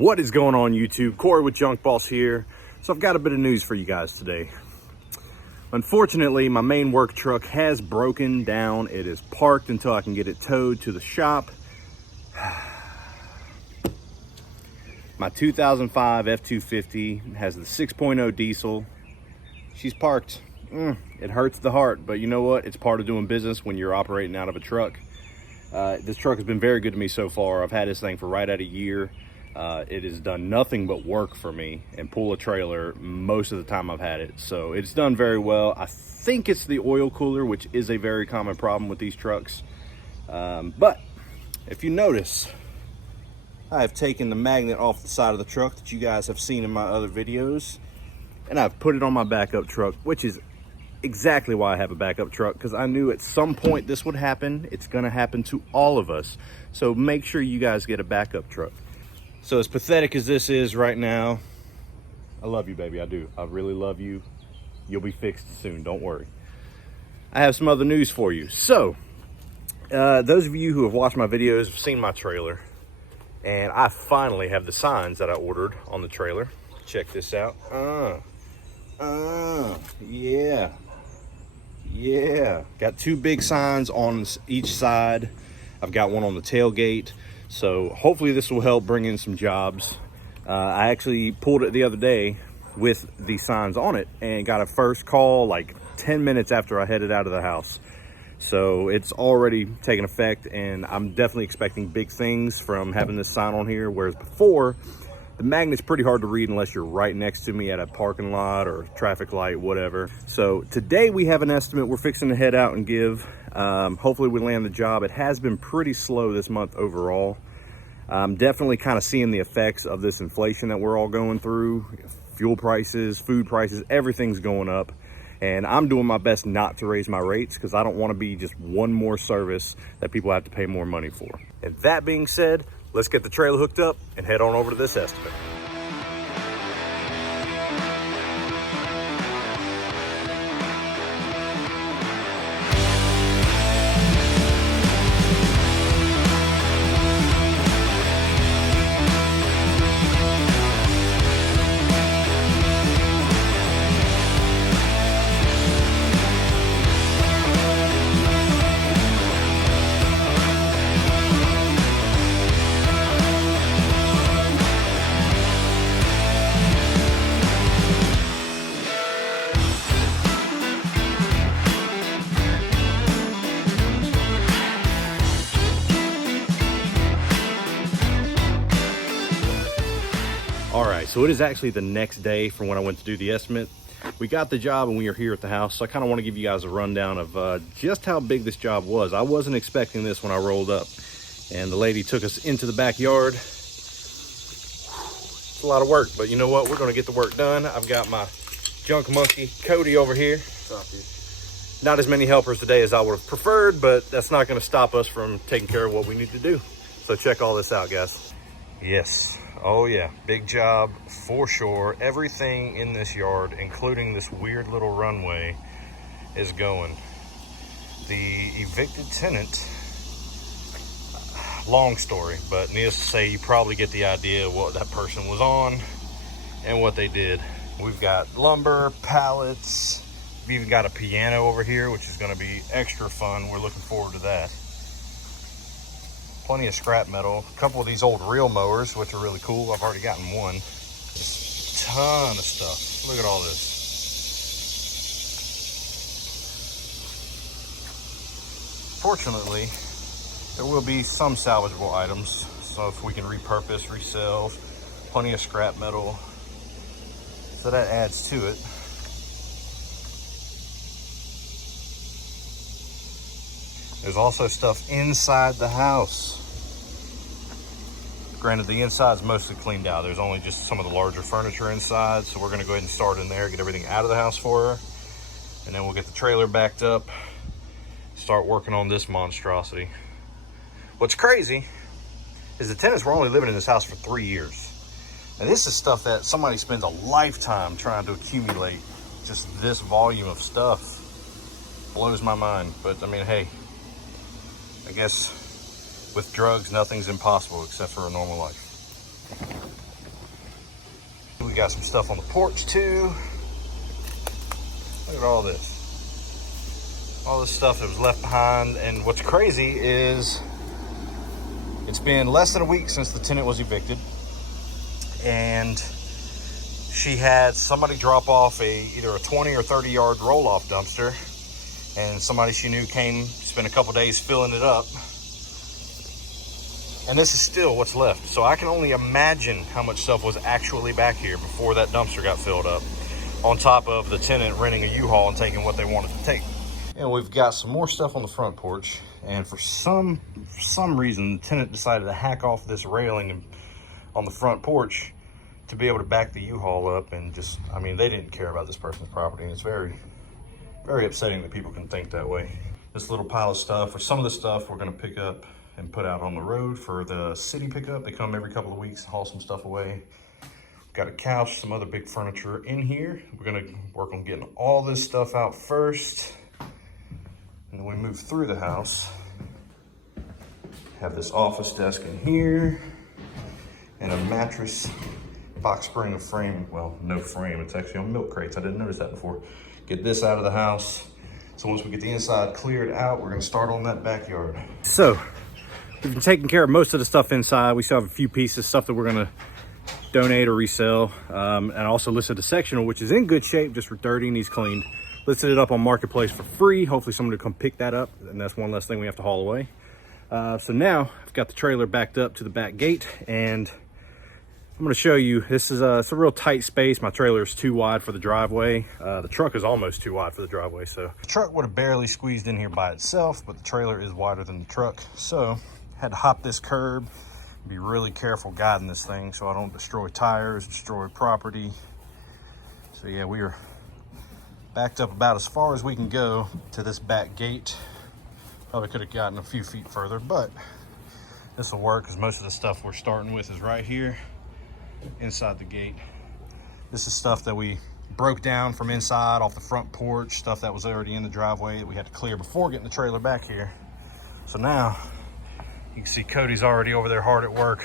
What is going on YouTube? Corey with Junk Boss here. So I've got a bit of news for you guys today. Unfortunately, my main work truck has broken down. It is parked until I can get it towed to the shop. My 2005 F-250 has the 6.0 diesel. She's parked. It hurts the heart, but you know what? It's part of doing business when you're operating out of a truck. This truck has been very good to me so far. I've had this thing for right at a year. It has done nothing but work for me and pull a trailer most of the time I've had it. So it's done very well. I think it's the oil cooler, which is a very common problem with these trucks. But if you notice, I have taken the magnet off the side of the truck that you guys have seen in my other videos, and I've put it on my backup truck, which is exactly why I have a backup truck, because I knew at some point this would happen. It's going to happen to all of us. So make sure you guys get a backup truck. So as pathetic as this is right now, I love you, baby. I do. I really love you. You'll be fixed soon. Don't worry. I have some other news for you. So those of you who have watched my videos have seen my trailer, and I finally have the signs that I ordered on the trailer. Check this out. Yeah. Got two big signs on each side. I've got one on the tailgate. So hopefully this will help bring in some jobs. I actually pulled it the other day with the signs on it and got a first call like 10 minutes after I headed out of the house. So it's already taken effect, and I'm definitely expecting big things from having this sign on here, whereas before, the magnet's pretty hard to read unless you're right next to me at a parking lot or traffic light, whatever. So today we have an estimate we're fixing to head out and give. Hopefully we land the job. It has been pretty slow this month overall. I'm definitely kind of seeing the effects of this inflation that we're all going through. Fuel prices, food prices, everything's going up. And I'm doing my best not to raise my rates because I don't want to be just one more service that people have to pay more money for. And that being said, let's get the trailer hooked up and head on over to this estimate. All right, so it is actually the next day from when I went to do the estimate. We got the job and we are here at the house, so I kind of want to give you guys a rundown of just how big this job was. I wasn't expecting this when I rolled up, and the lady took us into the backyard. It's a lot of work, but you know what? We're going to get the work done. I've got my junk monkey, Cody, over here. What's up, dude? Not as many helpers today as I would have preferred, but that's not going to stop us from taking care of what we need to do. So check all this out, guys. Yes. Oh yeah, big job for sure. Everything in this yard, including this weird little runway, is going. The evicted tenant, long story, but needless to say, you probably get the idea of what that person was on and what they did. We've got lumber, pallets, we've even got a piano over here, which is gonna be extra fun. We're looking forward to that. Plenty of scrap metal, a couple of these old reel mowers, which are really cool. I've already gotten one. Just a ton of stuff. Look at all this. Fortunately, there will be some salvageable items. So if we can repurpose, resell, plenty of scrap metal. So that adds to it. There's also stuff inside the house. Granted, the inside's mostly cleaned out. There's only just some of the larger furniture inside, so we're gonna go ahead and start in there, get everything out of the house for her, and then we'll get the trailer backed up, start working on this monstrosity. What's crazy is the tenants were only living in this house for 3 years. And this is stuff that somebody spends a lifetime trying to accumulate. Just this volume of stuff blows my mind. But I mean, hey, I guess with drugs, nothing's impossible except for a normal life. We got some stuff on the porch too. Look at all this. All this stuff that was left behind. And what's crazy is it's been less than a week since the tenant was evicted. And she had somebody drop off either a 20 or 30 yard roll-off dumpster. And somebody she knew came, spent a couple days filling it up. And this is still what's left. So I can only imagine how much stuff was actually back here before that dumpster got filled up. On top of the tenant renting a U-Haul and taking what they wanted to take. And we've got some more stuff on the front porch. And for some reason, the tenant decided to hack off this railing on the front porch to be able to back the U-Haul up. And just, I mean, they didn't care about this person's property. And it's very, very upsetting that people can think that way. This little pile of stuff, or some of the stuff, we're gonna pick up and put out on the road for the city pickup. They come every couple of weeks, haul some stuff away. Got a couch, some other big furniture in here. We're gonna work on getting all this stuff out first. And then we move through the house. Have this office desk in here and a mattress box spring frame. Well, no frame, it's actually on milk crates. I didn't notice that before. Get this out of the house. So once we get the inside cleared out, we're gonna start on that backyard. So, we've been taking care of most of the stuff inside. We still have a few pieces, stuff that we're gonna donate or resell. And I also listed a sectional, which is in good shape, just for dirty and needs cleaned. Listed it up on Marketplace for free. Hopefully somebody will come pick that up, and that's one less thing we have to haul away. So now I've got the trailer backed up to the back gate, and I'm gonna show you, this is it's a real tight space. My trailer is too wide for the driveway. The truck is almost too wide for the driveway. So the truck would have barely squeezed in here by itself, but the trailer is wider than the truck. So had to hop this curb, be really careful guiding this thing so I don't destroy tires, destroy property. So yeah, we are backed up about as far as we can go to this back gate. Probably could have gotten a few feet further, but this will work because most of the stuff we're starting with is right here inside the gate. This is stuff that we broke down from inside off the front porch, stuff that was already in the driveway that we had to clear before getting the trailer back here. So now you can see Cody's already over there hard at work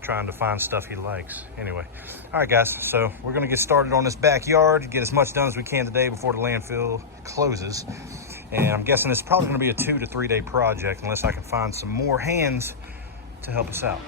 trying to find stuff he likes. Anyway, all right guys, so we're gonna get started on this backyard, get as much done as we can today before the landfill closes. And I'm guessing it's probably gonna be a 2 to 3 day project unless I can find some more hands to help us out.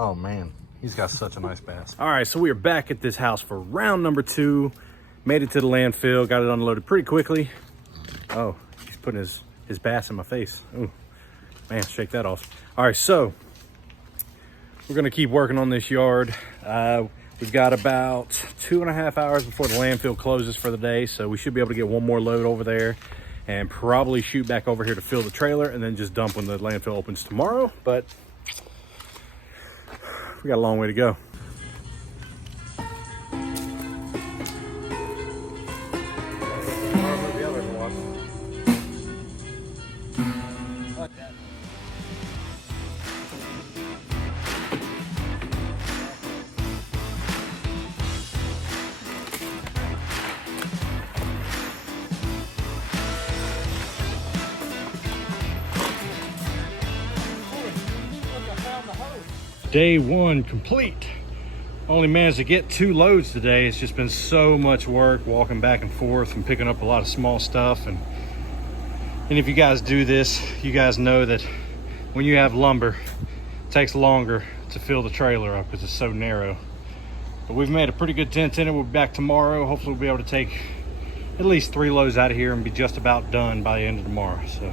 Oh man, he's got such a nice bass. All right, so we are back at this house for round number 2. Made it to the landfill, got it unloaded pretty quickly. Oh, he's putting his bass in my face. Ooh, man, shake that off. All right, so we're gonna keep working on this yard. We've got about 2.5 hours before the landfill closes for the day, so we should be able to get one more load over there and probably shoot back over here to fill the trailer and then just dump when the landfill opens tomorrow. But we got a long way to go. Day one complete. Only managed to get 2 loads today. It's just been so much work walking back and forth and picking up a lot of small stuff. And if you guys do this, you guys know that when you have lumber, it takes longer to fill the trailer up because it's so narrow. But we've made a pretty good dent in it. We'll be back tomorrow. Hopefully we'll be able to take at least 3 loads out of here and be just about done by the end of tomorrow. So